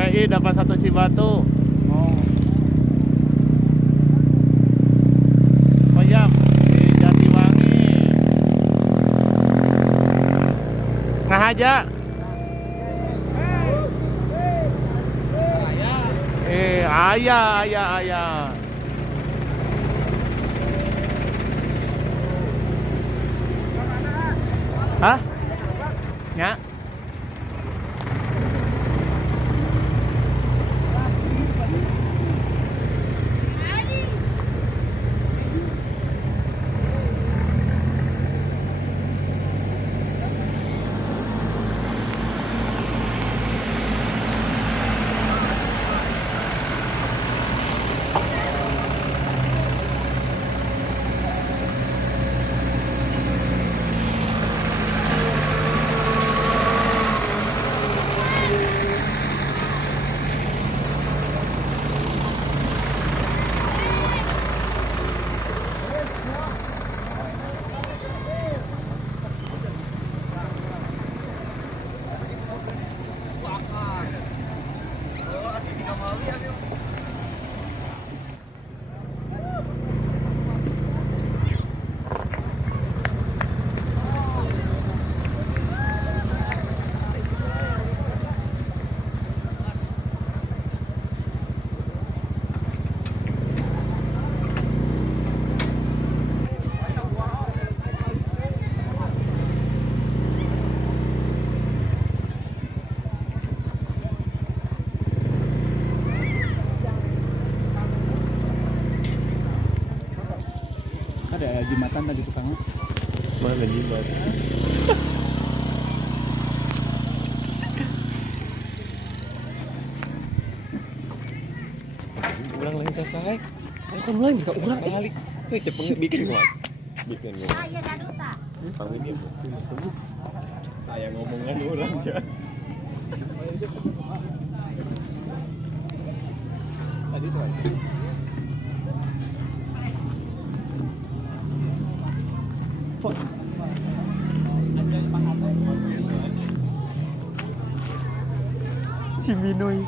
PI dapat 1 Cibatu. Oh. Peyam di Jatiwangi. Ngahaja. Ayah. Hah? Nya? Ada jembatan tadi tukangnya. Mana jembatan? Urang lagi selesai. Kan mulai minta urang balik. Wih, cepet bikin gua. Bikin gua. Ah, iya dadu tak. Panggil dia. Kayak ngomongan orang aja. Tadi tuh. Si Minoy.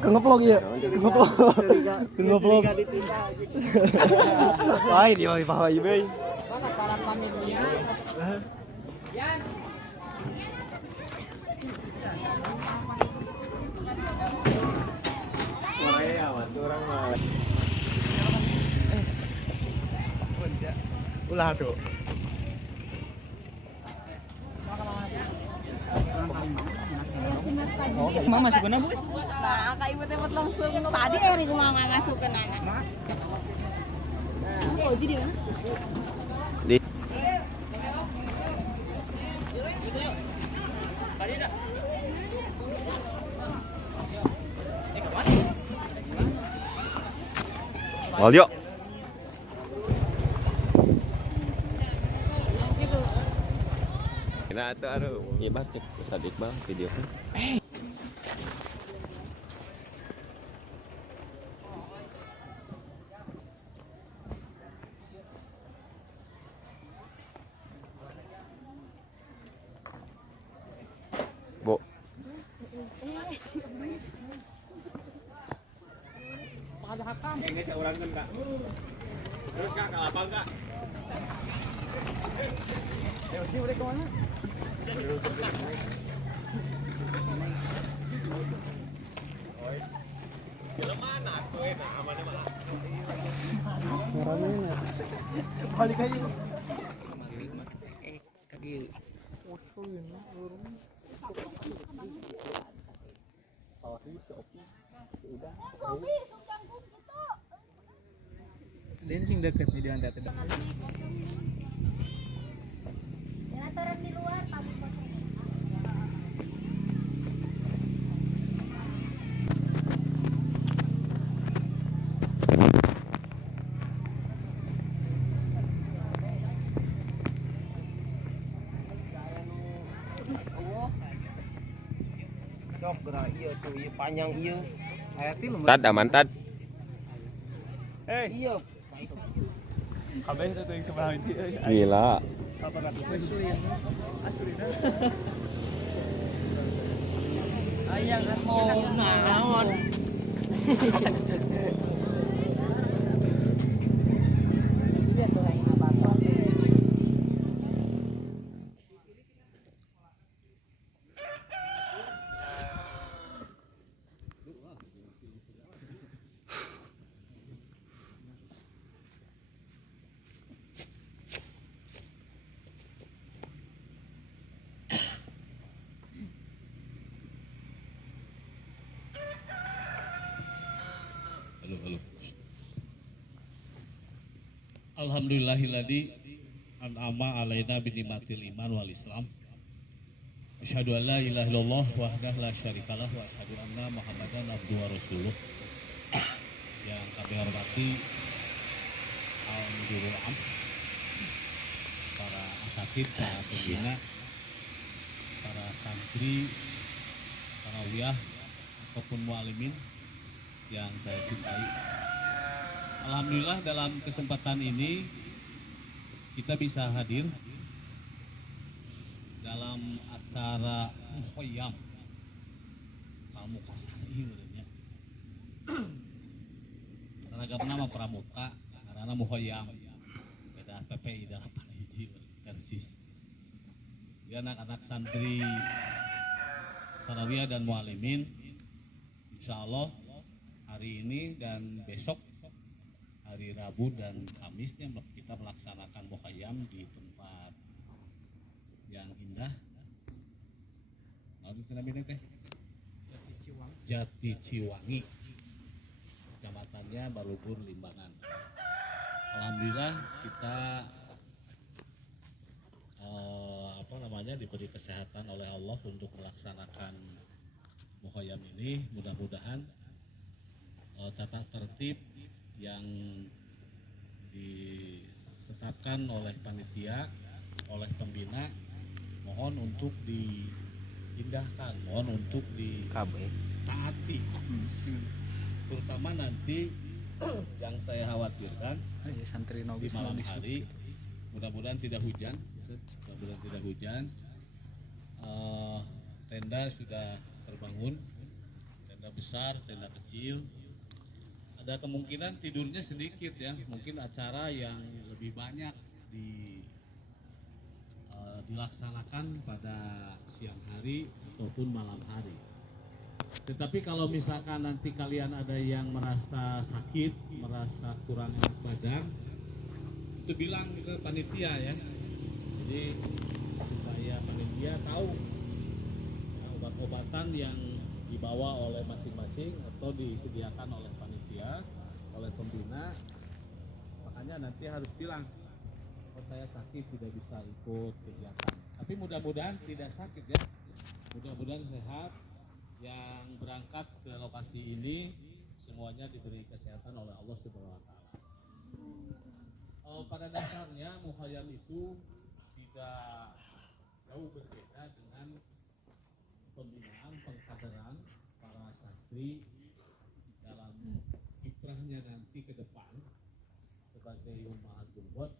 Ngeplog ya. Ngeplog. Wah, dia mau bawa ibu. Ulah tuh. Mama masuk kena, Bu? Nah, kak ibu teh langsung tadi eri mama masuk ke anak. Oh, jadi mana? Di Walyo. Nah, itu aduh, nyebar cek Ustaz Iqbal video kan. Bo. Ini saya orang kan, Kak. Terus Kak, ke lapang, Kak. Sini mereka mana? Film mana tuh enak, aman mah. Orangnya balik aja. Kaki. Dia sing deket nih di antara. Generator di luar pagi kosong. Dok, gerak iya tuh, iya panjang iya. Hayati lu. Tad aman tad. Iya. Kabeh itu yang sebelah itu. Gila. Ayang at naon. Halo, halo. Alhamdulillahilladzi an'ama alaina binimatil iman wal islam. Asyhadu an la ilaha illallah wahdahu la syarikalah wa asyhadu anna Muhammadan abduhu wa rasuluh. Yang kami hormati al-mudirul am, para asatid, para pembina, para santri, tarawiyah ataupun mualimin yang saya cintai. Alhamdulillah dalam kesempatan ini kita bisa hadir dalam acara mukhayyam pramuka sari sebenarnya. Seragam nama pramuka karena mukhayyam beda PPI dalam paniji persis. Dia anak-anak santri Sanawiyah dan mualimin, insya Allah hari ini dan besok hari Rabu dan Kamisnya kita melaksanakan mukhayyam di tempat yang indah. Lalu namanya teh Jati Ciwangi, kecamatannya Balubur Limbangan. Alhamdulillah kita diberi kesehatan oleh Allah untuk melaksanakan mukhayyam ini. Mudah-mudahan tata tertib yang ditetapkan oleh panitia, oleh pembina, mohon untuk diindahkan, mohon untuk ditaati. Terutama nanti yang saya khawatirkan di malam hari, mudah-mudahan tidak hujan, tenda sudah terbangun, tenda besar, tenda kecil. Ada kemungkinan tidurnya sedikit ya, mungkin acara yang lebih banyak dilaksanakan pada siang hari ataupun malam hari. Tetapi kalau misalkan nanti kalian ada yang merasa sakit, merasa kurang enak badan, itu bilang ke panitia ya. Jadi supaya panitia tahu ya, obat-obatan yang dibawa oleh masing-masing atau disediakan oleh panitia, oleh pembina. Makanya nanti harus bilang, oh saya sakit tidak bisa ikut kegiatan. Tapi mudah-mudahan tidak sakit ya, mudah-mudahan sehat. Yang berangkat ke lokasi ini semuanya diberi kesehatan oleh Allah Subhanahu wa Ta'ala. Pada dasarnya mukhayyam itu tidak jauh berbeda dengan pembinaan, pengkaderan para santri dalam kiprahnya nanti ke depan sebagai ummahatul buat,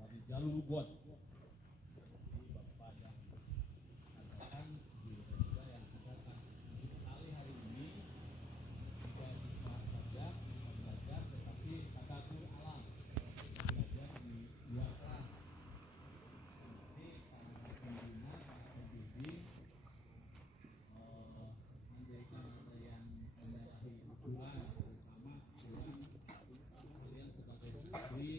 warijalul buat. Jadi Bapak yang katakan di Indonesia yang katakan untuk hari ini tidak di kelas saja belajar, tetapi tadabbur alam, belajar di luar kelas. Nanti para pembina, para pembimbing menjadikan ada yang menyalahi aturan, terutama aturan kalian sebagai santri,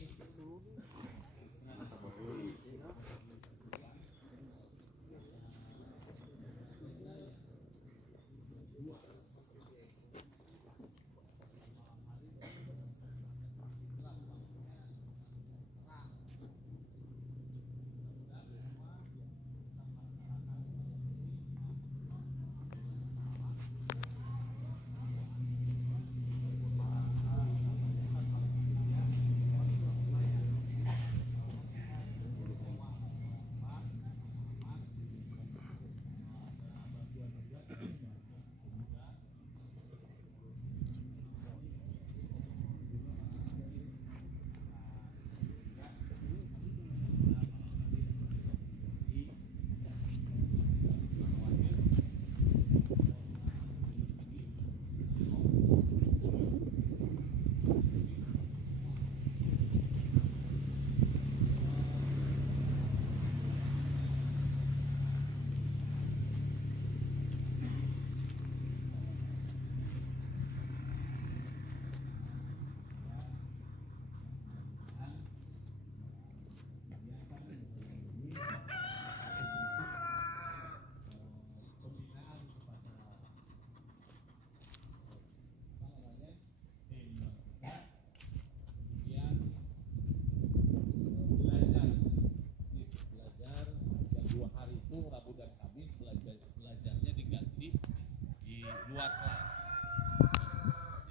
luar kelas.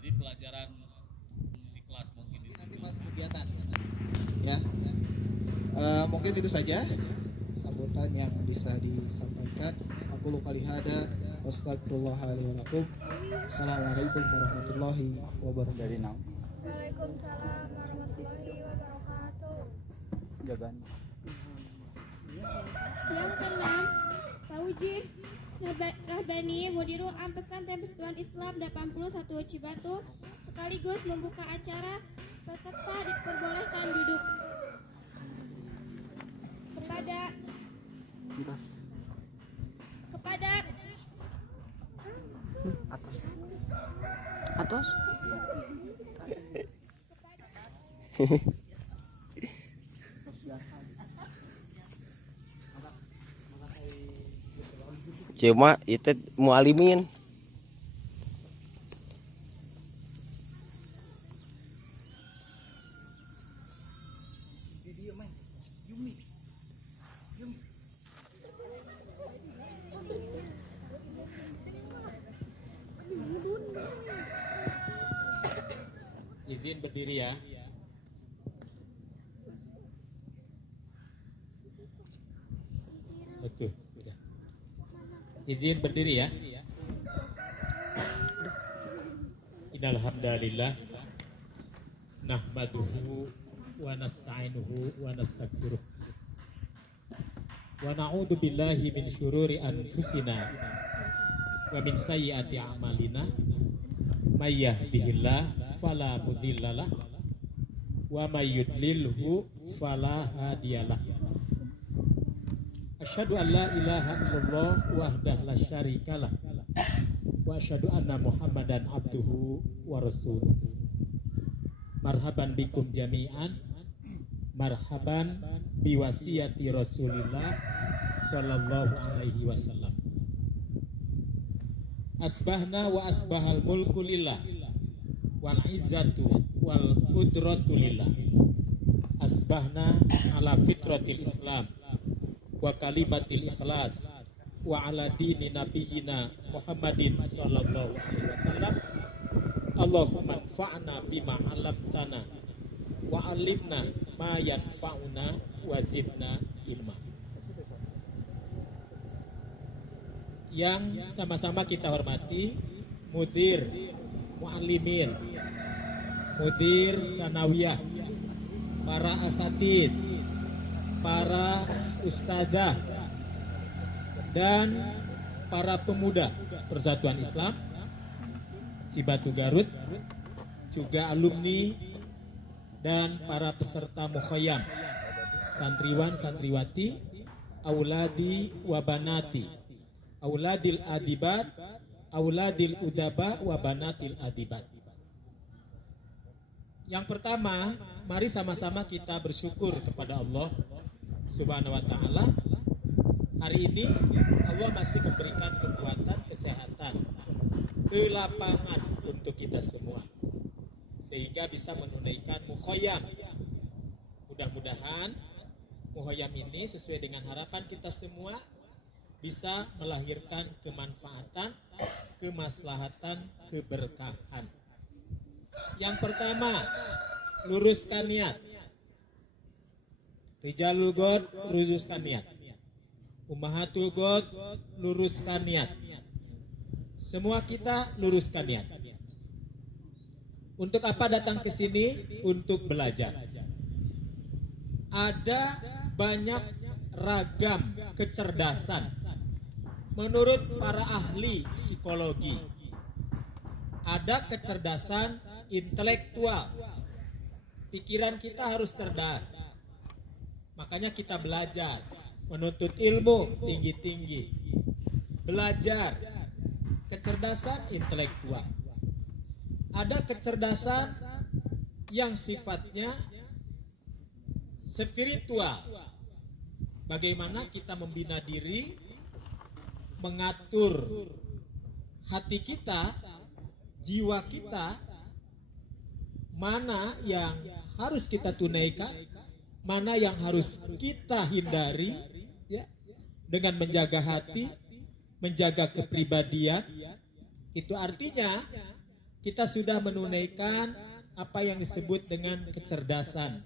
Jadi pelajaran di kelas mungkin itu Nanti pas kegiatan. Ya. Mungkin itu saja sambutan yang bisa disampaikan. Aku luka lihada. Astagfirullahaladzim. Assalamualaikum warahmatullahi wabarakatuh. Dari now. Waalaikumsalam warahmatullahi wabarakatuh. Jagaan. Yang keenam, Fauji Rahbani, Mudiru Am Pesantren Persatuan Islam 81 Cibatu, sekaligus membuka acara. Peserta diperbolehkan duduk. Kepada Atas. Cuma itu mualimin. izin berdiri ya. Satu. Ya. Izin berdiri ya. Innal hamdalillah nahmaduhu wa nasta'inuhu wa nastaghfiruh wa na'udzu billahi min syururi anfusina wa min sayyiati a'malina may yahdihillah fala mudhillalah wa may yudlilhu fala hadiyalah. Asyhadu an la ilaha illallah wahdahu la syarikalah wa asyhadu anna Muhammadan abduhu wa rasuluh. Marhaban bikum jami'an, marhaban biwasiyati Rasulillah sallallahu alaihi wasallam. Asbahna wa asbahal mulku lillah wal izzatu wal qudratu lillah. Asbahna ala fitratil Islam wa kalimatil ikhlas wa ala dini nabiyina Muhammadin sallallahu alaihi wasallam. Allahumma anfa'na bima 'allamtana wa 'allimna ma yanfa'una wa zidna ilma. Yang sama-sama kita hormati mudir muallimin, mudir sanawiyah, para asatid, para ustadzah, dan para pemuda Persatuan Islam Cibatu Garut, juga alumni dan para peserta mukhayyam, santriwan santriwati, auladi wa banati, auladil adibat, auladil udaba wa banatil adibat. Yang pertama, mari sama-sama kita bersyukur kepada Allah Subhanahu wa taala. Hari ini Allah masih memberikan kekuatan, kesehatan, kelapangan untuk kita semua, sehingga bisa menunaikan mukhayyam. Mudah-mudahan mukhayyam ini sesuai dengan harapan kita semua bisa melahirkan kemanfaatan, kemaslahatan, keberkahan. Yang pertama, luruskan niat. Rijalul God, luruskan niat. Ummahatul God, luruskan niat. Semua kita luruskan niat. Untuk apa datang ke sini? Untuk belajar. Ada banyak ragam kecerdasan menurut para ahli psikologi. Ada kecerdasan intelektual. Pikiran kita harus cerdas. Makanya kita belajar, menuntut ilmu tinggi-tinggi. Belajar kecerdasan intelektual. Ada kecerdasan yang sifatnya spiritual. Bagaimana kita membina diri, mengatur hati kita, jiwa kita, mana yang harus kita tunaikan, mana yang harus kita hindari, ya, dengan menjaga hati, menjaga kepribadian, Itu artinya kita sudah menunaikan apa yang disebut dengan kecerdasan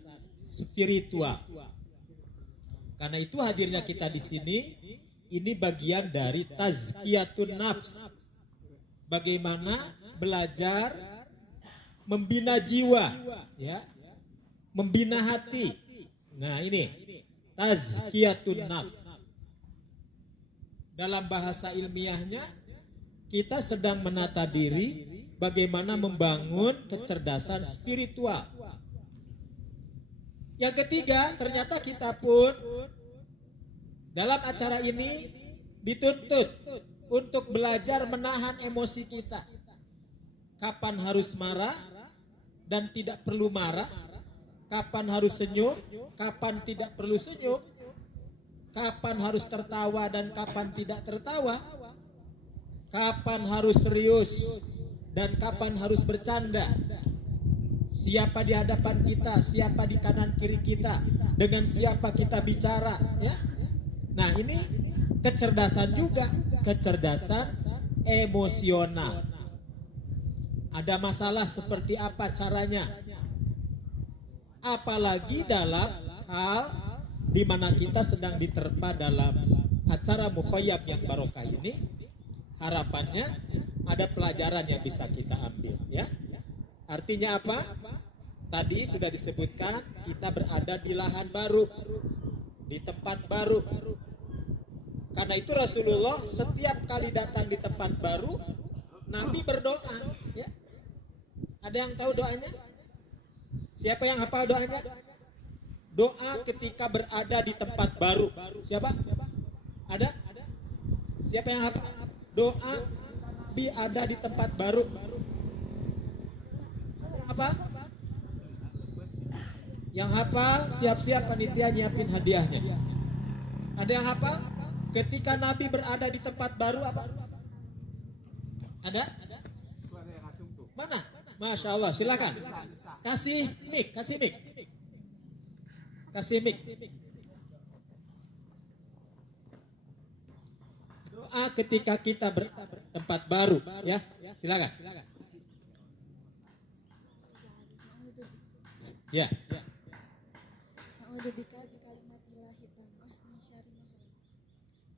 spiritual. Karena itu hadirnya kita di sini, ini bagian dari tazkiyatun nafs. Bagaimana belajar membina jiwa, ya, membina hati. Nah ini tazkiyatun nafs. Dalam bahasa ilmiahnya kita sedang menata diri bagaimana membangun kecerdasan spiritual. Yang ketiga, ternyata kita pun dalam acara ini dituntut untuk belajar menahan emosi kita. Kapan harus marah dan tidak perlu marah, kapan harus senyum, kapan tidak perlu senyum, kapan harus tertawa dan kapan tidak tertawa, kapan harus serius dan kapan harus bercanda. Siapa di hadapan kita, siapa di kanan kiri kita, dengan siapa kita bicara, ya. Nah, ini kecerdasan juga, kecerdasan emosional. Ada masalah seperti apa caranya? Apalagi dalam hal di mana kita sedang diterpa dalam acara mukhayyam yang barokah ini, harapannya ada pelajaran yang bisa kita ambil, ya. Artinya apa? Tadi sudah disebutkan kita berada di lahan baru, di tempat baru. Karena itu Rasulullah setiap kali datang di tempat baru, Nabi berdoa, ya. Ada yang tahu doanya? Siapa yang hafal doanya? Doa ketika berada di tempat baru. Siapa? Ada? Siapa yang hafal? Doa ada di tempat baru. Apa? Yang hafal siap-siap panitia nyiapin hadiahnya. Ada yang hafal? Ketika Nabi berada di tempat baru apa? Ada? Mana? Masya Allah, silakan. Kasih mic, kasih mic. Kasih mic. Doa ketika kita bertempat baru, ya. Silakan. Ya.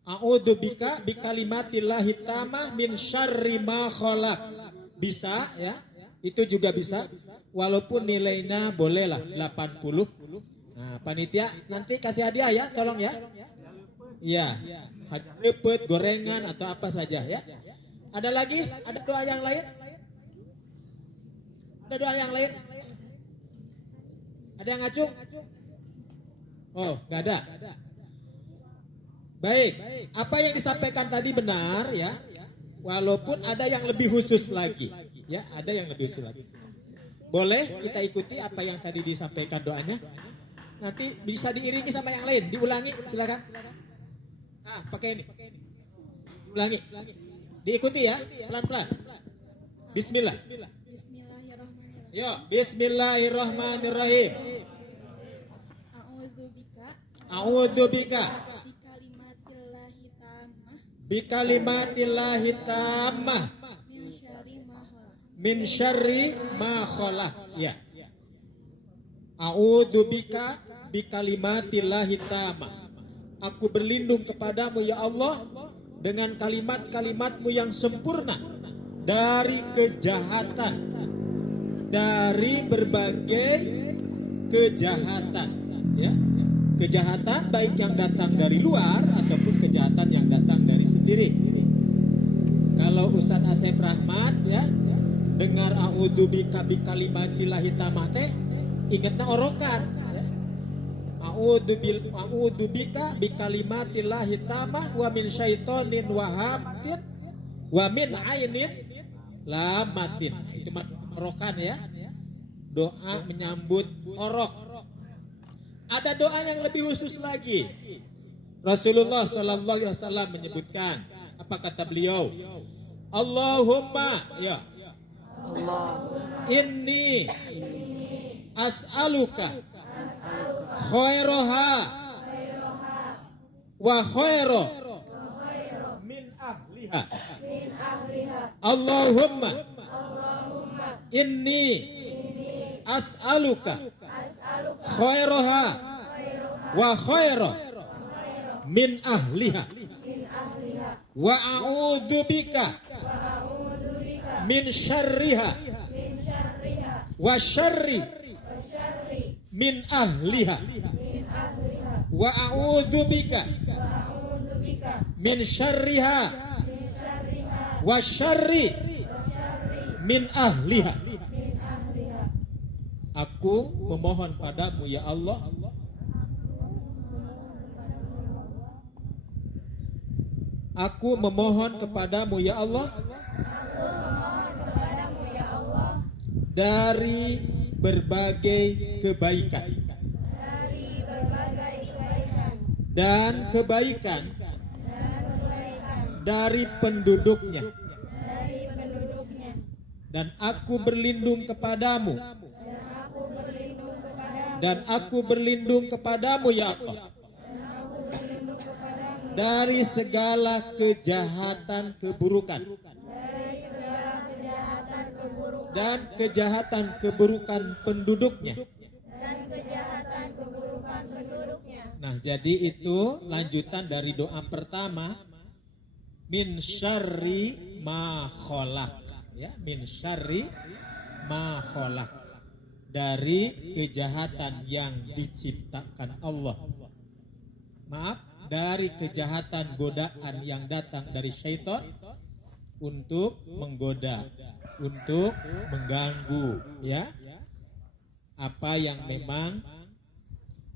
A'udzubika bikalimatillahi tamah min syarri ma khalaq. Bisa, ya. Itu juga bisa. Walaupun nilainya bolehlah 80. Nah, panitia nanti kasih hadiah ya, tolong ya. Iya. Lepet, gorengan atau apa saja ya. Ada lagi? Ada doa yang lain? Ada doa yang lain? Ada yang ngacung? Oh, nggak ada. Baik, apa yang disampaikan tadi benar ya. Walaupun ada yang lebih khusus lagi, ya, ada yang lebih khusus lagi. Boleh kita ikuti apa yang tadi disampaikan doanya. Nanti bisa diiringi sama yang lain, diulangi, silakan. Ah, pakai ini. Ulangi. Diikuti ya, pelan-pelan. Bismillah. Bismillahirrahmanirrahim. Yo, bismillahirrahmanirrahim. A'udzubika bikalimatillahi tammah min syarri ma khalaq. Ya. A'udzubika bikalimatillahi tammah. Aku berlindung kepadamu ya Allah dengan kalimat-kalimatmu yang sempurna dari kejahatan, dari berbagai kejahatan, ya. Kejahatan baik yang datang dari luar ataupun kejahatan yang datang dari sendiri. Kalau Ustadz Asep Rahmat ya dengar a'udzubika bikalimatillahi tammah teh ingatnya orokan ya. A'udzubika bikalimatillahi tammah wa min syaitonin wahatin wa min ainin lamatin. Itu orokan ya. Doa menyambut orok. Ada doa yang lebih khusus lagi. Rasulullah sallallahu alaihi wasallam menyebutkan, apa kata beliau? Allahumma ya. Inni as'aluka khairaha wa khaira min ahliha Allahumma inni as'aluka khairaha wa khaira min ahliha wa a'udzubika min syarriha wa syarri min ahliha wa a'udzubika min syarriha wa syarri min ahliha. Aku memohon padamu ya Allah, aku memohon kepadamu ya Allah dari berbagai kebaikan dan kebaikan dari penduduknya, dan aku berlindung kepadamu, dan aku berlindung kepadamu ya Allah dari segala kejahatan keburukan dan kejahatan keburukan penduduknya. Nah, jadi itu lanjutan dari doa pertama, min syarri ma khalaq, ya, min syarri ma khalaq, dari kejahatan yang diciptakan Allah. Maaf, dari kejahatan godaan yang datang dari syaitan untuk menggoda, untuk mengganggu, ya, apa yang memang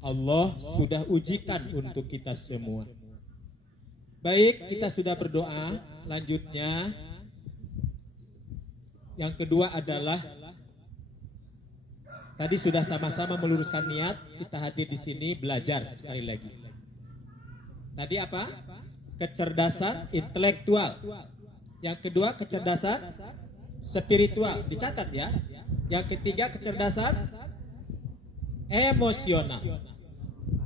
Allah sudah ujikan untuk kita semua. Baik, kita sudah berdoa. Lanjutnya, yang kedua adalah tadi sudah sama-sama meluruskan niat, kita hadir di sini belajar sekali lagi. Tadi apa? Kecerdasan intelektual. Yang kedua kecerdasan spiritual, dicatat ya. Yang ketiga kecerdasan emosional.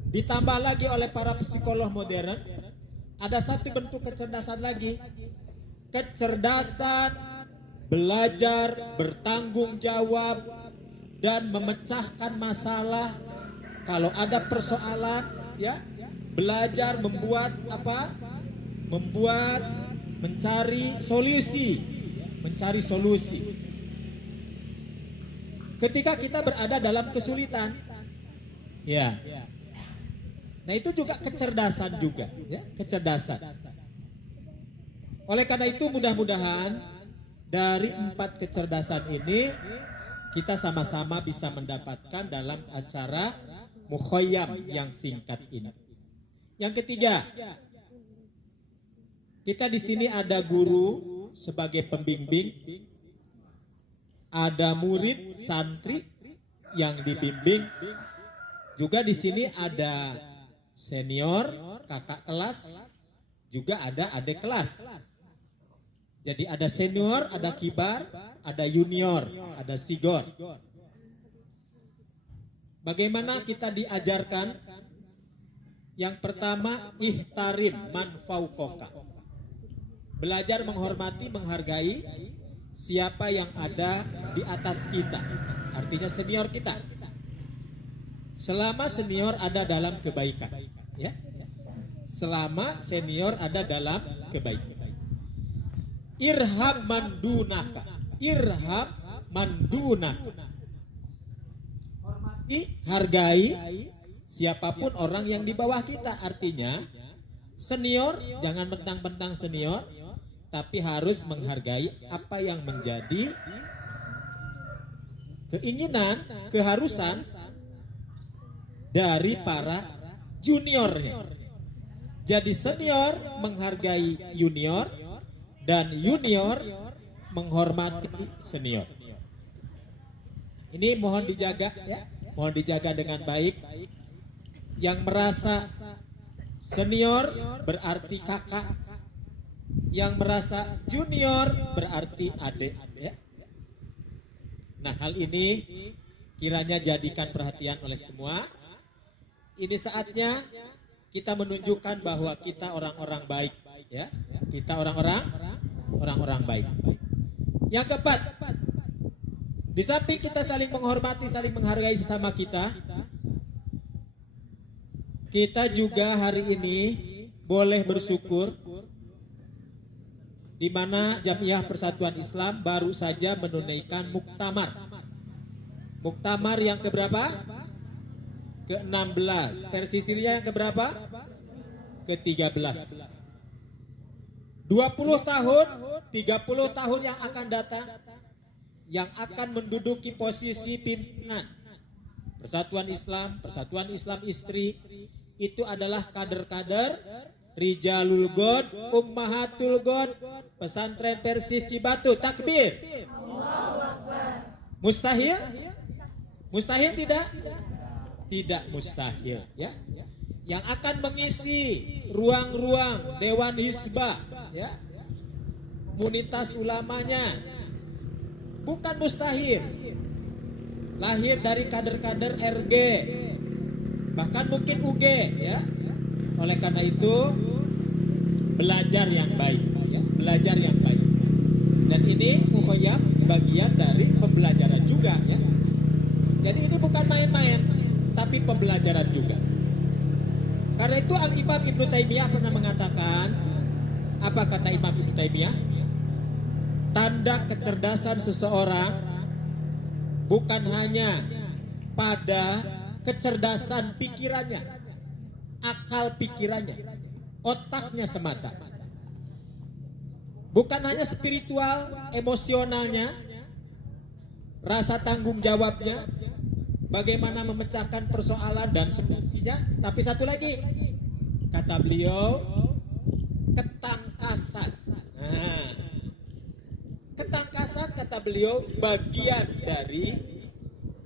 Ditambah lagi oleh para psikolog modern, ada satu bentuk kecerdasan lagi. Kecerdasan belajar bertanggung jawab dan memecahkan masalah. Kalau ada persoalan, ya, belajar membuat apa? Mencari solusi. Ketika kita berada dalam kesulitan, ya. Nah, itu juga kecerdasan juga, ya, kecerdasan. Oleh karena itu mudah-mudahan dari 4 kecerdasan ini kita sama-sama bisa mendapatkan dalam acara mukhayyam yang singkat ini. Yang ketiga, kita di sini ada guru sebagai pembimbing, ada murid santri yang dibimbing, juga di sini ada senior, kakak kelas, juga ada adik kelas. Jadi ada senior, ada kibar, ada junior, ada sigor. Bagaimana kita diajarkan? Yang pertama, ihtarim man fauqoka. Belajar menghormati, menghargai siapa yang ada di atas kita. Artinya senior kita. Selama senior ada dalam kebaikan, ya. Selama senior ada dalam kebaikan. Irham mandunaka. Irham mandunaka. Hargai siapapun orang yang di bawah kita. Artinya senior jangan mentang-mentang senior, tapi harus menghargai apa yang menjadi keinginan, keharusan dari para juniornya. Jadi senior menghargai junior dan junior menghormati senior. Ini mohon dijaga, ya, mohon dijaga dengan baik. Yang merasa senior berarti kakak, yang merasa junior berarti adik, ya. Nah, hal ini kiranya jadikan perhatian oleh semua. Ini saatnya kita menunjukkan bahwa kita orang-orang baik, ya. Kita orang-orang baik. Yang keempat, di samping kita saling menghormati, saling menghargai sesama kita, kita juga hari ini boleh bersyukur di mana Jamiah Persatuan Islam baru saja menunaikan muktamar. Muktamar yang keberapa? Ke-16. Versi Syria yang keberapa? Ke-13. 20 tahun, 30 tahun yang akan datang, yang akan menduduki posisi pimpinan Persatuan Islam Istri, itu adalah kader-kader Rijalul God, Ummahatul God, Pesantren Persis Cibatu. Takbir. Mustahil? Mustahil tidak? Tidak mustahil, ya. Yang akan mengisi ruang-ruang Dewan Hizbah, ya, komunitas ulamanya, bukan mustahil. Lahir dari kader-kader RG, bahkan mungkin UG, ya. Oleh karena itu belajar yang baik, ya, belajar yang baik. Dan ini mukhoyam bagian dari pembelajaran juga, ya. Jadi ini bukan main-main, tapi pembelajaran juga. Karena itu Al-Imam Ibnu Taimiyah pernah mengatakan, apa kata Imam Ibnu Taimiyah? Tanda kecerdasan seseorang bukan hanya pada kecerdasan pikirannya, akal pikirannya, otaknya semata. Bukan hanya spiritual, emosionalnya, rasa tanggung jawabnya, bagaimana memecahkan persoalan dan solusinya, tapi satu lagi, kata beliau, ketangkasan. Nah, ketangkasan kata beliau bagian dari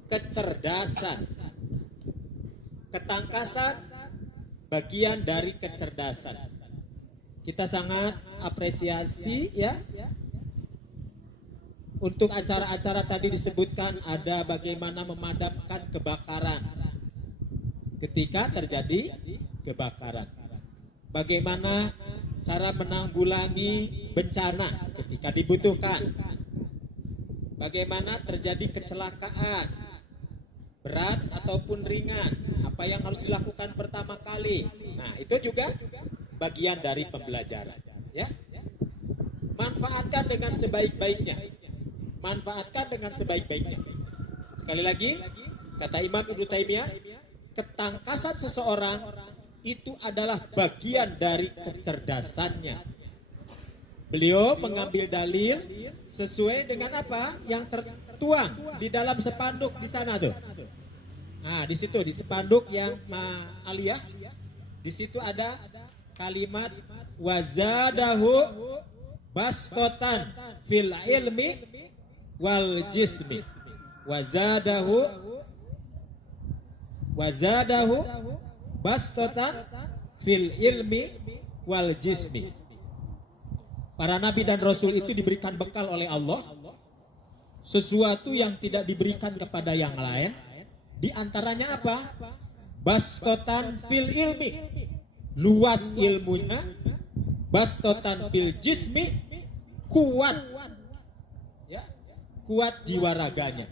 kecerdasan. Ketangkasan bagian dari kecerdasan. Kita sangat apresiasi, ya. Untuk acara-acara tadi disebutkan ada bagaimana memadamkan kebakaran ketika terjadi kebakaran. Bagaimana cara menanggulangi bencana ketika dibutuhkan. Bagaimana terjadi kecelakaan berat ataupun ringan, apa yang harus dilakukan pertama kali. Nah, itu juga bagian dari pembelajaran, ya. Manfaatkan dengan sebaik-baiknya. Manfaatkan dengan sebaik-baiknya. Sekali lagi, kata Imam Ibnu Taimiyah, ketangkasan seseorang itu adalah bagian dari kecerdasannya. Beliau mengambil dalil sesuai dengan apa yang tertuang di dalam spanduk di sana tuh. Nah, di situ di spanduk yang aliyah, di situ ada kalimat wazadahu bastotan fil ilmi wal jismi. Wazadahu bastotan fil ilmi wal jismi. Para nabi dan rasul itu diberikan bekal oleh Allah, sesuatu yang tidak diberikan kepada yang lain. Di antaranya apa? Bastotan fil ilmi, luas ilmunya. Bastotan fil jismi, kuat, ya, kuat jiwa raganya,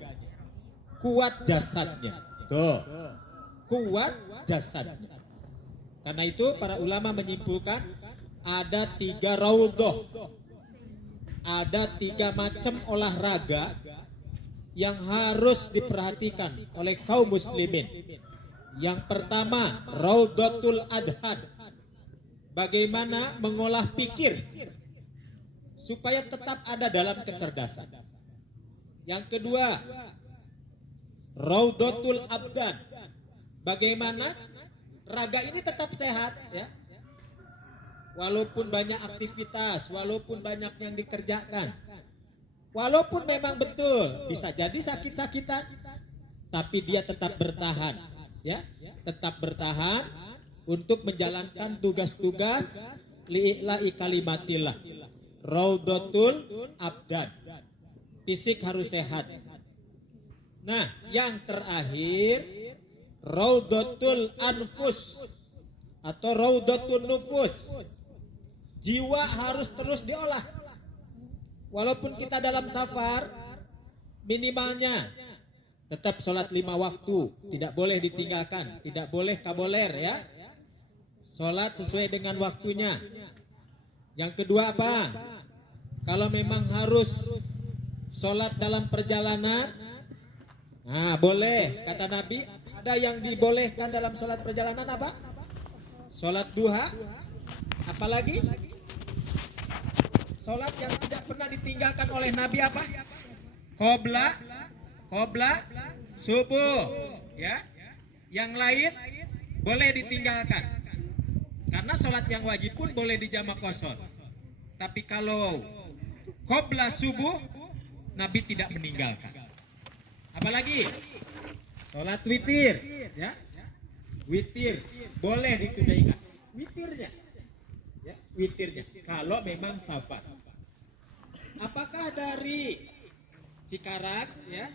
kuat jasadnya. Tuh, kuat jasadnya. Karena itu para ulama menyimpulkan ada 3 raudhah, ada 3 macam olahraga yang harus diperhatikan oleh kaum muslimin. Yang pertama, raudhatul adhan, bagaimana mengolah pikir supaya tetap ada dalam kecerdasan. Yang kedua, raudhatul abdan, bagaimana raga ini tetap sehat, ya. Walaupun banyak aktivitas, walaupun banyak yang dikerjakan, walaupun memang betul bisa jadi sakit-sakitan, tapi dia tetap bertahan, ya, tetap bertahan untuk menjalankan tugas-tugas li'ila'i kalimatillah. Raudhatul abdan, fisik harus sehat. Nah, yang terakhir raudhatul anfus atau raudhatun nufus, jiwa harus terus diolah. Walaupun kita dalam safar, minimalnya tetap sholat 5 waktu, tidak boleh ditinggalkan, tidak boleh kaboler ya. Sholat sesuai dengan waktunya. Yang kedua apa? Kalau memang harus sholat dalam perjalanan, nah boleh, kata Nabi, ada yang dibolehkan dalam sholat perjalanan apa? Sholat duha, apalagi? Sholat yang tidak pernah ditinggalkan oleh Nabi apa? Qobla subuh, ya. Yang lain boleh ditinggalkan. Karena sholat yang wajib pun boleh dijamak qashar. Tapi kalau qobla subuh, Nabi tidak meninggalkan. Apalagi? Sholat witir, ya. Witir boleh ditunaikan. Witirnya. Ya, witirnya. Kalau memang safar. Apakah dari Cikarang, ya,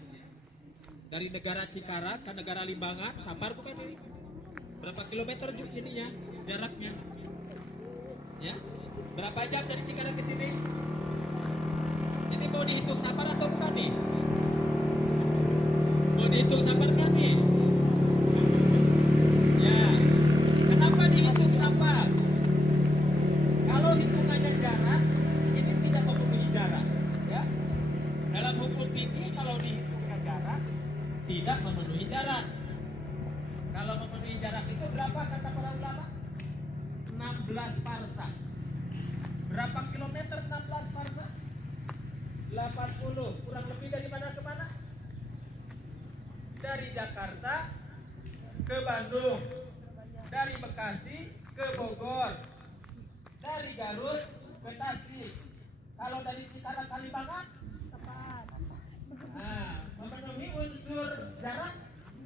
dari negara Cikarang ke negara Limbangan, safar bukan ini? Berapa kilometer ininya, jaraknya? Ya, berapa jam dari Cikarang ke sini? Ini mau dihitung safar atau bukan nih? Mau dihitung safar kan nih? Ya, kenapa dihitung safar? Kalau hitungannya jarak, ini tidak memenuhi jarak, ya. Dalam hukum ini kalau dihitungnya jarak, tidak memenuhi jarak. Kalau memenuhi jarak itu berapa kata para ulama? 16 parsa. Berapa kilometer 16 parsa? 80. Kurang lebih dari mana ke mana? Dari Jakarta ke Bandung, dari Bekasi ke Bogor, dari Garut ke Tasik. Kalau dari Cikarang Kalimantan, memenuhi unsur jarak?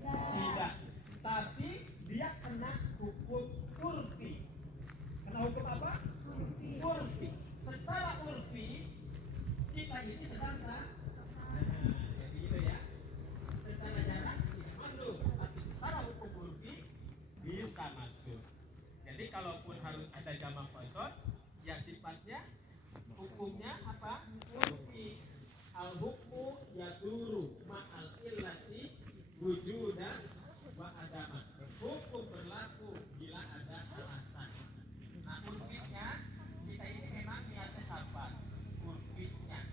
Tidak. Tapi dia kena hukum urfi. Kena hukum apa? Urfi. Secara urfi kita ini sedang jadi itu ya. Secara jarak tidak masuk, tapi secara hukum urfi bisa masuk. Jadi kalaupun harus ada jamak qashar, ya sifatnya hukumnya apa? Urfi. Al hukmu yaduru ma'al illati wujudan wa adaman. Hukum berlaku bila ada alasan. Nah, urfinya kita ini memang niatnya safar. Urfinya.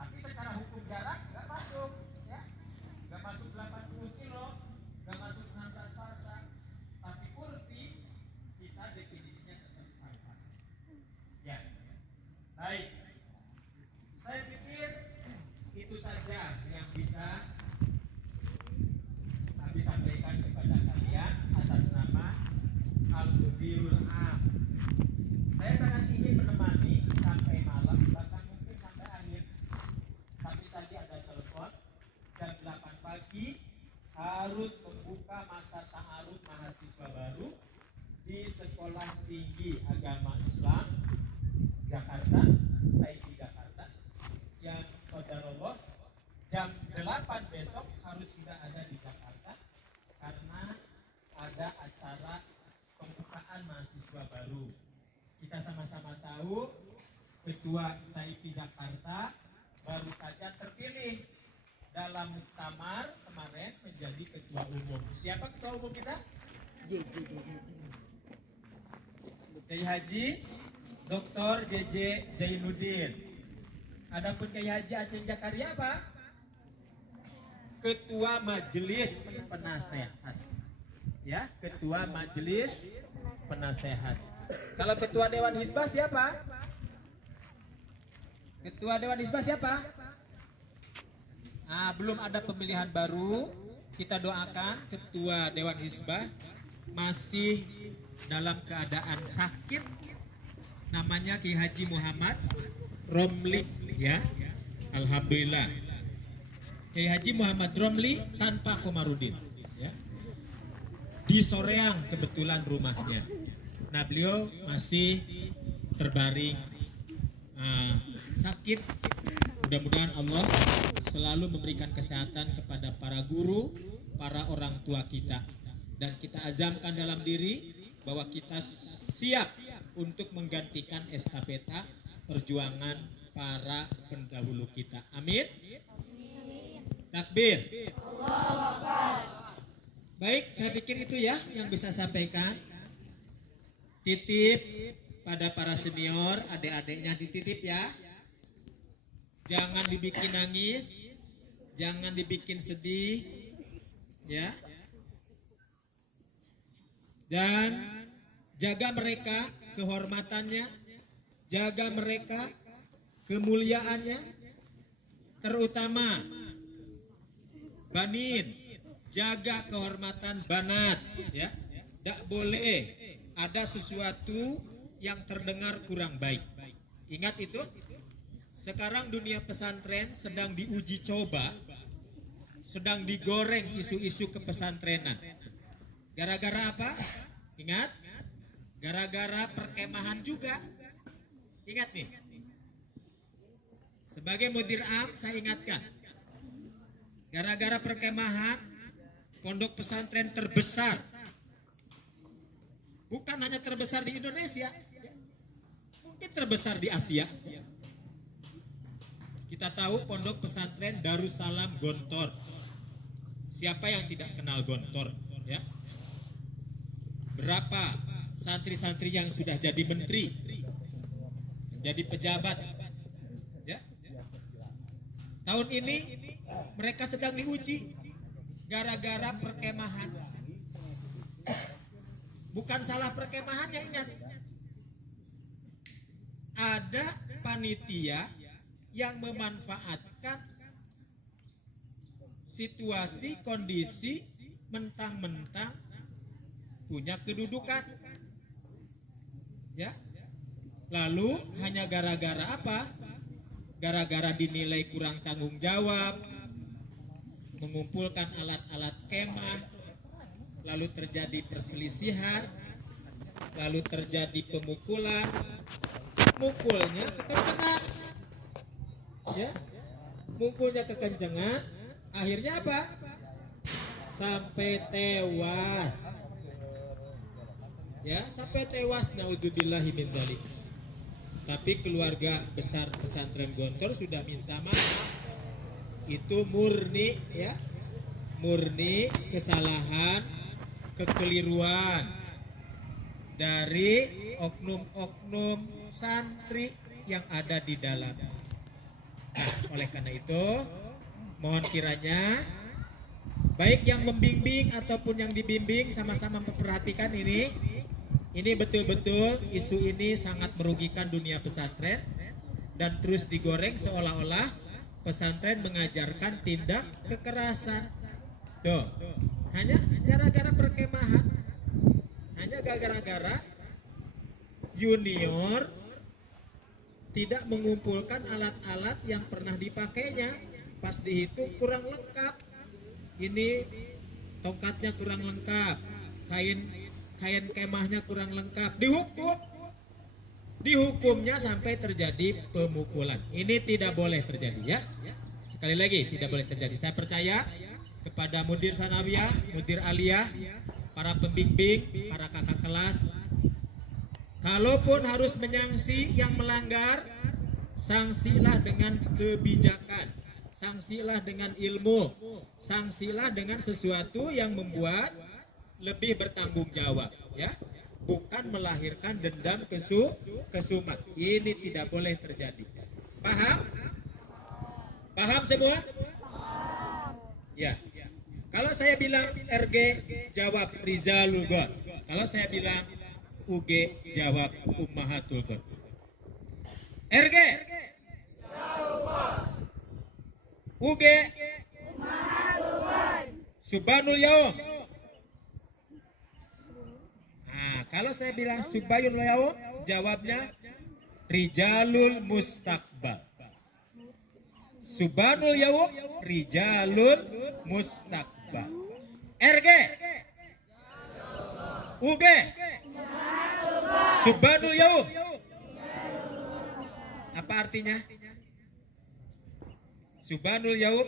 Tapi secara hukum jarak nggak masuk, ya. Nggak masuk 80 kilo, nggak masuk 16 parsa. Tapi urfi kita definisinya tetap safar. Ya. Baik. Saya pikir itu saja yang bisa kami sampaikan kepada kalian atas nama Al-Mudirul Am. Saya sangat ingin menemani sampai malam, bahkan mungkin sampai akhir. Tapi tadi ada telepon jam 8 pagi harus membuka masa ta'aruf mahasiswa baru di Sekolah Tinggi Agama Islam Jakarta, Saifi Jakarta, yang qadarullah jam 8 besok harus sudah ada di Jakarta karena ada acara pembukaan mahasiswa baru. Kita sama-sama tahu Ketua Saifi Jakarta baru saja terpilih dalam muktamar kemarin menjadi ketua umum. Siapa ketua umum kita? Kiai Haji Dr. JJ Zainuddin. Adapun Kiai Haji Aceh Jakaria apa? Ketua Majelis Penasehat. Ya, Ketua Majelis Penasehat. Kalau Ketua Dewan Hizbah siapa? Ketua Dewan Hizbah siapa? Belum ada pemilihan baru. Kita doakan Ketua Dewan Hizbah masih dalam keadaan sakit. Namanya Kiai Haji Muhammad Romli, ya. Alhamdulillah. Kiai Haji Muhammad Romli tanpa Komarudin, ya. Di Soreang kebetulan rumahnya. Nah, beliau masih terbaring sakit. Mudah-mudahan Allah selalu memberikan kesehatan kepada para guru, para orang tua kita. Dan kita azamkan dalam diri bahwa kita siap untuk menggantikan estafeta perjuangan para pendahulu kita. Amin. Takbir. Baik, saya pikir itu ya yang bisa sampaikan. Titip pada para senior, adik-adiknya dititip ya. Jangan dibikin nangis, jangan dibikin sedih, ya. Dan jaga mereka kehormatannya, jaga mereka kemuliaannya, terutama banin, jaga kehormatan banat, ya. Tidak boleh ada sesuatu yang terdengar kurang baik. Ingat itu. Sekarang dunia pesantren sedang diuji coba, sedang digoreng isu-isu kepesantrenan. Gara-gara apa? Ingat? Gara-gara perkemahan juga. Ingat nih. Sebagai mudir am, saya ingatkan. Gara-gara perkemahan, pondok pesantren terbesar. Bukan hanya terbesar di Indonesia, mungkin terbesar di Asia. Kita tahu pondok pesantren Darussalam Gontor. Siapa yang tidak kenal Gontor, ya? Berapa santri-santri yang sudah jadi menteri, jadi pejabat, ya? Tahun ini mereka sedang diuji gara-gara perkemahan. Bukan salah perkemahannya, ingat. Ada panitia yang memanfaatkan situasi kondisi mentang-mentang punya kedudukan, ya. Lalu hanya gara-gara apa? Gara-gara dinilai kurang tanggung jawab, mengumpulkan alat-alat kemah, lalu terjadi perselisihan, lalu terjadi pemukulan, mukulnya kekencengan, ya, mukulnya kekencengan, akhirnya apa? Sampai tewas, ya, sampai tewas. Naudzubillahi min dzalik. Tapi keluarga besar pesantren Gontor sudah minta maaf. Itu murni, ya, murni kesalahan, kekeliruan dari oknum-oknum santri yang ada di dalam. Nah, oleh karena itu, mohon kiranya baik yang membimbing ataupun yang dibimbing sama-sama memperhatikan ini. Ini betul-betul isu ini sangat merugikan dunia pesantren dan terus digoreng seolah-olah pesantren mengajarkan tindak kekerasan. Tuh, hanya gara-gara perkemahan, hanya gara-gara junior tidak mengumpulkan alat-alat yang pernah dipakainya, pas dihitung kurang lengkap. Ini tongkatnya kurang lengkap, kain kemahnya kurang lengkap, dihukumnya sampai terjadi pemukulan. Ini tidak boleh terjadi, ya. Sekali lagi, tidak boleh terjadi. Saya percaya kepada mudir sanawiyah, mudir aliyah, para pembimbing, para kakak kelas, kalaupun harus menyangsi yang melanggar, sanksilah dengan kebijakan, sanksilah dengan ilmu, sanksilah dengan sesuatu yang membuat lebih bertanggung jawab, ya, bukan melahirkan dendam kesumat. Ini tidak boleh terjadi. Paham? Paham semua? Ya. Kalau saya bilang RG, jawab Rizalul Ghor. Kalau saya bilang UG, jawab Ummahatul Ghor. RG, UG, Subhanul Yaum. Nah, kalau saya bilang Subhanul Yaum, jawabnya Rijalul Mustaqbal. Subhanul Yaum, Rijalul Mustaqbal. RG, UG, Subhanul Yaum. Apa artinya? Subhanul Yaum,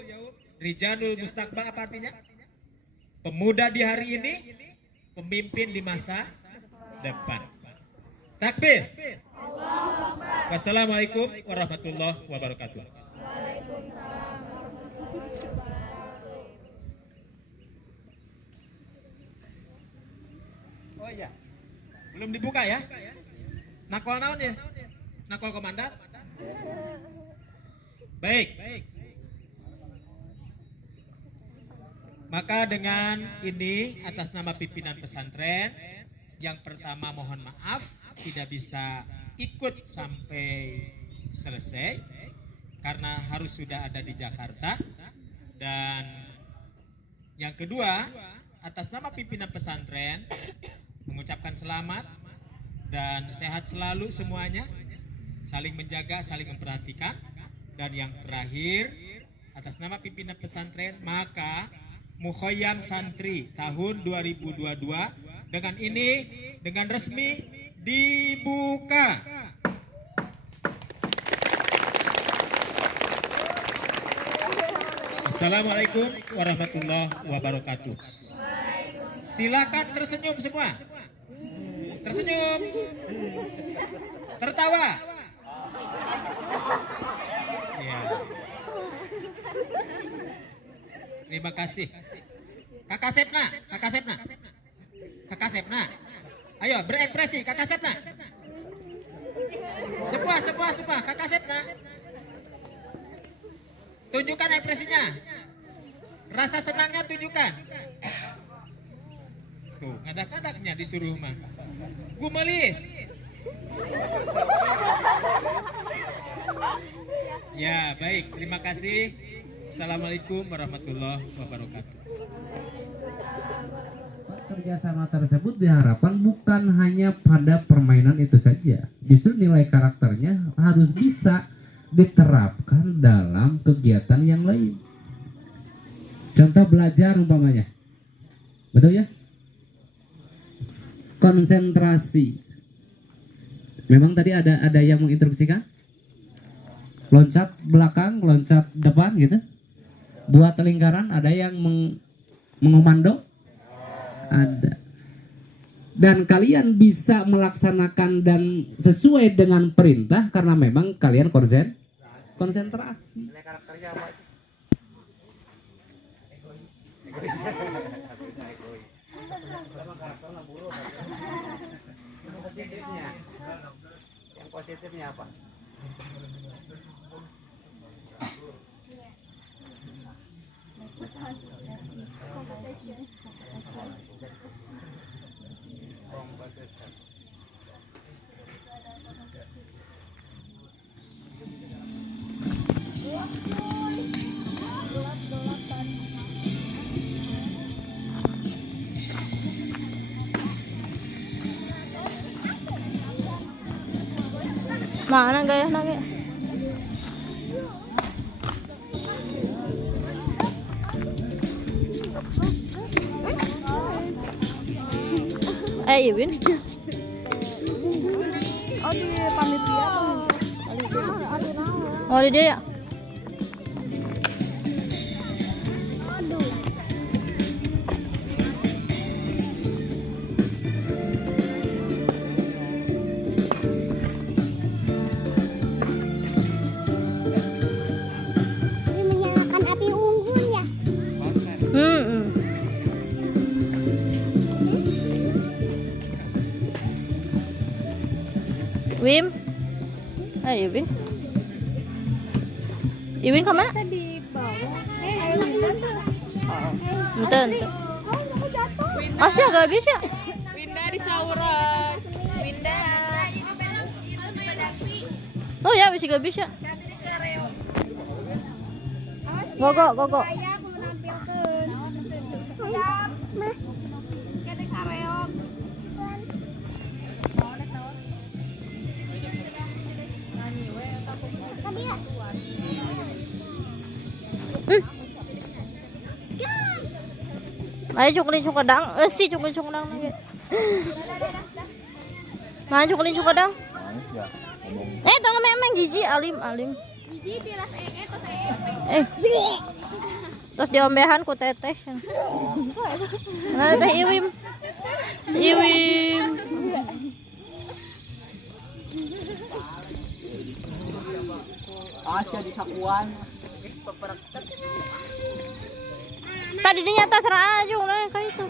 Rijalul Mustaqbal, apa artinya? Pemuda di hari ini, pemimpin di masa depan. Takbir. Wassalamualaikum warahmatullahi wabarakatuh. Oh iya, belum dibuka ya? Nakol naon ya? Nakol komandan? Baik. Maka dengan ini atas nama pimpinan pesantren, yang pertama mohon maaf tidak bisa ikut sampai selesai karena harus sudah ada di Jakarta. Dan yang kedua, atas nama pimpinan pesantren mengucapkan selamat dan sehat selalu semuanya, saling menjaga, saling memperhatikan. Dan yang terakhir, atas nama pimpinan pesantren, maka Mukhoyam Santri tahun 2022 dengan ini dengan resmi dibuka. Assalamualaikum warahmatullahi wabarakatuh. Silakan tersenyum semua. Tersenyum. Tertawa. Ya. Terima kasih. Kakak Sepna. Ayo berekspresi Kakak Sepna. Semua Kakak Sepna. Tunjukkan ekspresinya. Rasa senangnya tunjukkan. Tuh, ngadak-ngadaknya disuruh mah. Gumelis. Ya, baik. Terima kasih. Assalamualaikum warahmatullahi wabarakatuh. Kerjasama tersebut diharapkan bukan hanya pada permainan itu saja. Justru nilai karakternya harus bisa diterapkan dalam kegiatan yang lain. Contoh belajar umpamanya. Betul ya? Konsentrasi. Memang tadi ada yang menginstruksikan? Loncat belakang, loncat depan gitu. Buat lingkaran, ada yang mengomando? Ada. Dan kalian bisa melaksanakan dan sesuai dengan perintah karena memang kalian konsentrasi. Karakternya apa? Yang positifnya apa? Mana gaya nage? Iwin. Oh di panitia tuh. Oh di dia ya. Wim, ayo Iwin. Iwin kemana? Di bawah. Enten. Masih agak bisa. Winda di sauran. Winda. Oh ya, bisa gak bisa. Gogo. Siap. Kade kareok. Ayo cukli cukadang, si cukli cukadang lagi. Mana cukli cukadang? Tunggu memang gigi alim. Gigi tilas terus Terus diombehan ku teteh. Nah, teh Iwim. jadi sakuan. Tadi dinyata serah aja lah kayak itu.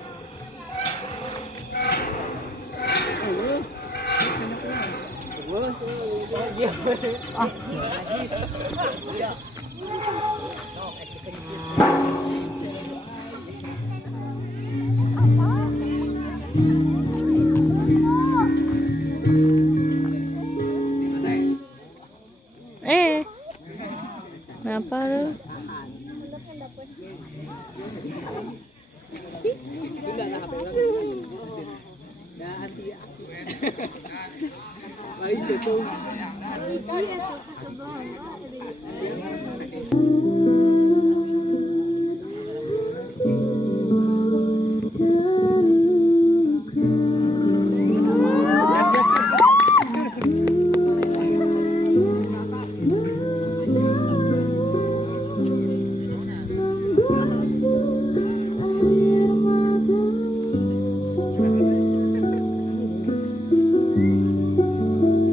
Kenapa lu?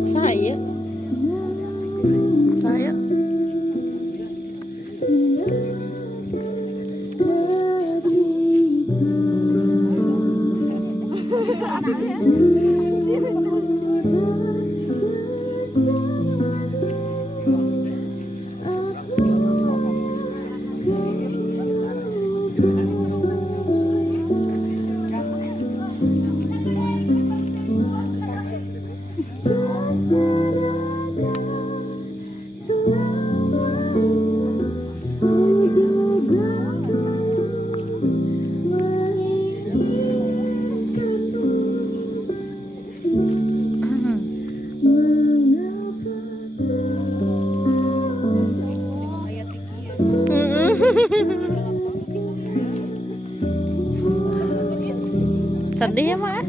Saya. Sedih ya, Mak?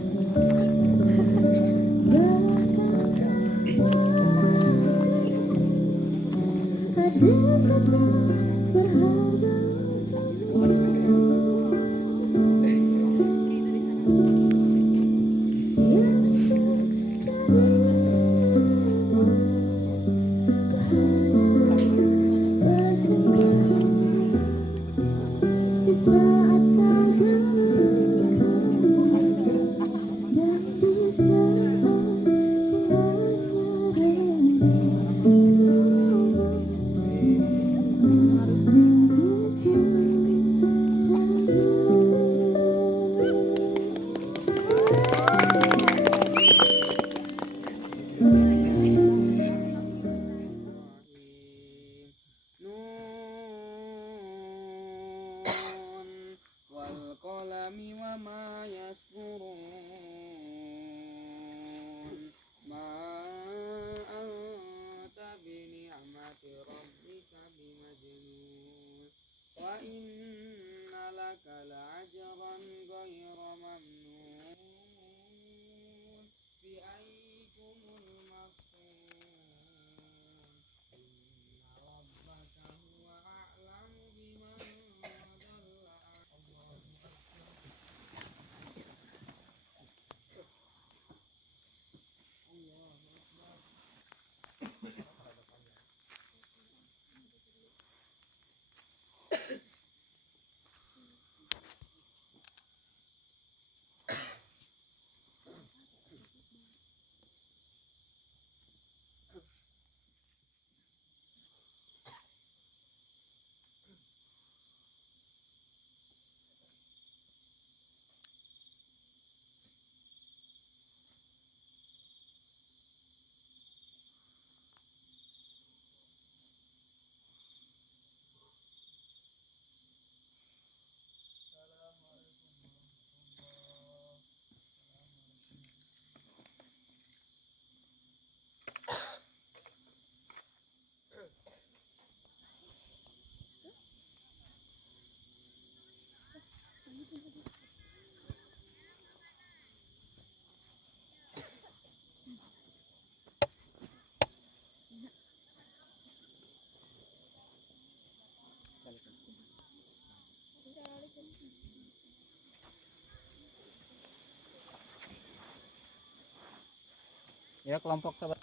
Ya, kelompok sahabat.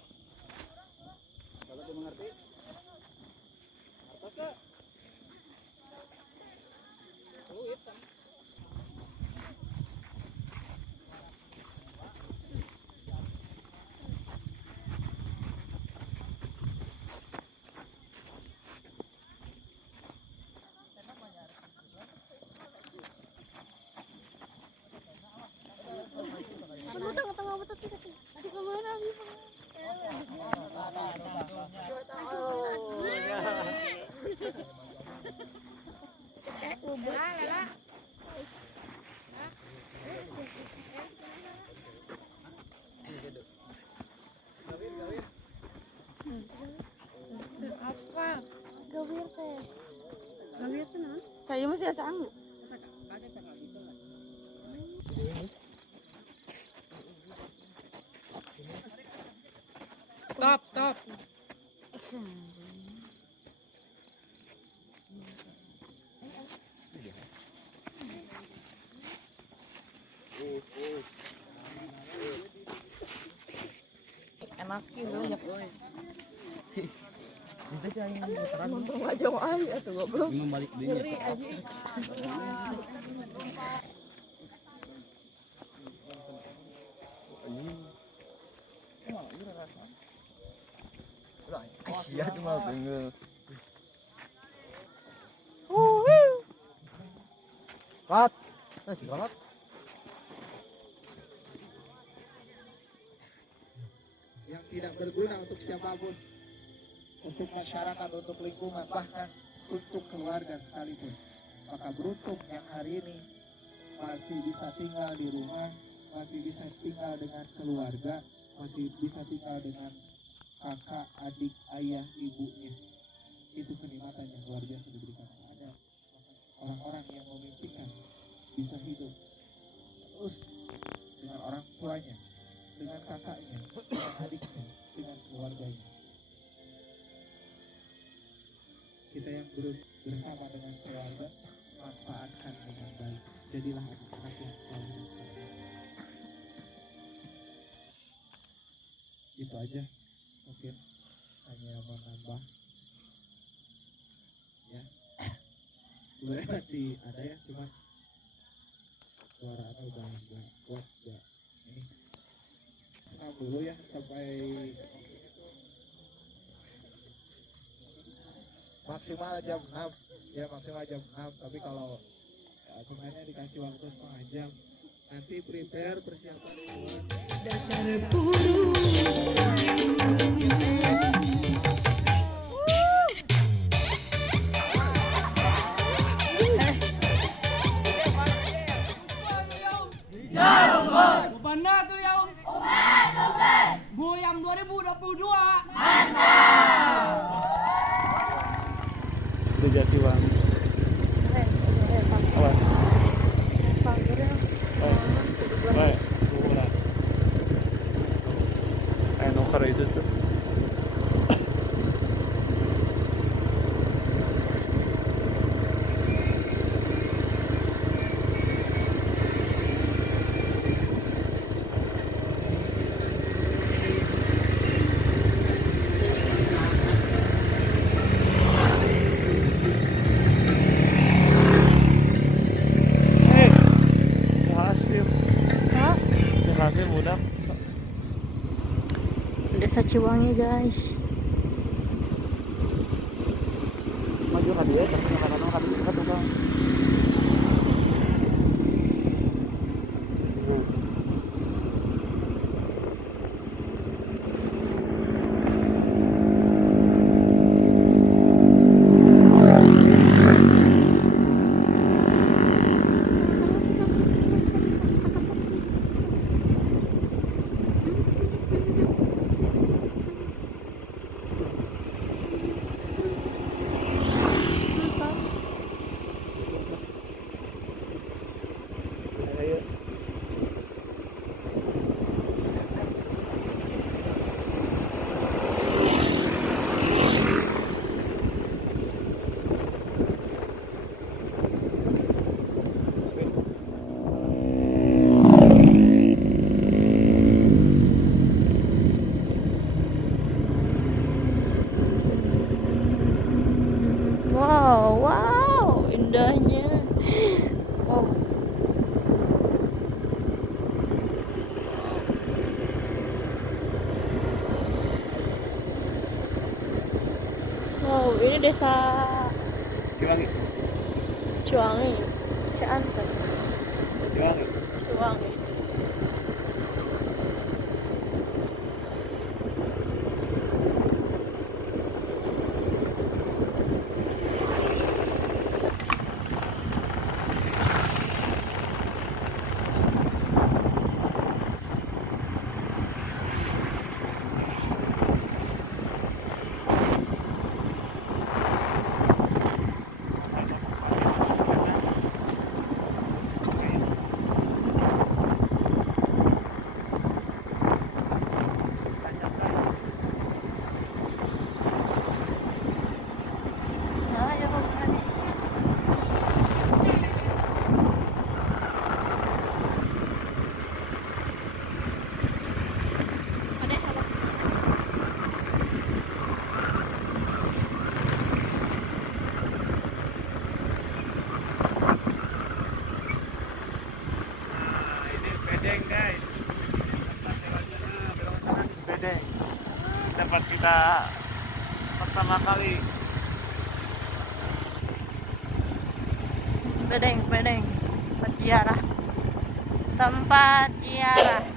Kalau dimengerti. Saya masih sanggup. Stop. Enak gitu ya. Nonton aja wae atuh goblok. Ngeri aja. Iya cuma tinggal. Kat, si kalat. Yang tidak berguna untuk siapapun, untuk masyarakat, untuk lingkungan, bahkan untuk keluarga sekalipun. Maka beruntung yang hari ini masih bisa tinggal di rumah, masih bisa tinggal dengan keluarga, masih bisa tinggal dengan kakak, adik, ayah, ibunya. Itu kenikmatan yang luar biasa diberikan. Ada orang-orang yang memimpikan bisa hidup terus dengan orang tuanya, dengan kakaknya, dengan adiknya, dengan keluarganya. Kita yang bersama dengan keluarga, manfaatkan dengan baik. Jadilah anak-anak yang saleh. Itu aja mungkin hanya menambah ya. Sebenarnya masih ada ya, cuman suaranya udah nggak kuat ya. Ini senang dulu ya sampai maksimal jam 6 ya, maksimal jam 6. Tapi kalau ya, sebenarnya dikasih waktu setengah jam, nanti prepare persiapan buat dasar Benar tuh ya Om. Goyang 2022. Itu jati bang. Awas. Baik. Nuker itu tuh. Desa Ciwangi guys. Maju ka dia, tapi kadang-kadang ka dia tukang. Ini desa Ciwangi. Ciwangi, Cianten, Ciwangi. Ciwangi. Bedeng guys. Bedeng. Tempat kita pertama kali. Bedeng, bedeng, tempat ziarah, tempat ziarah.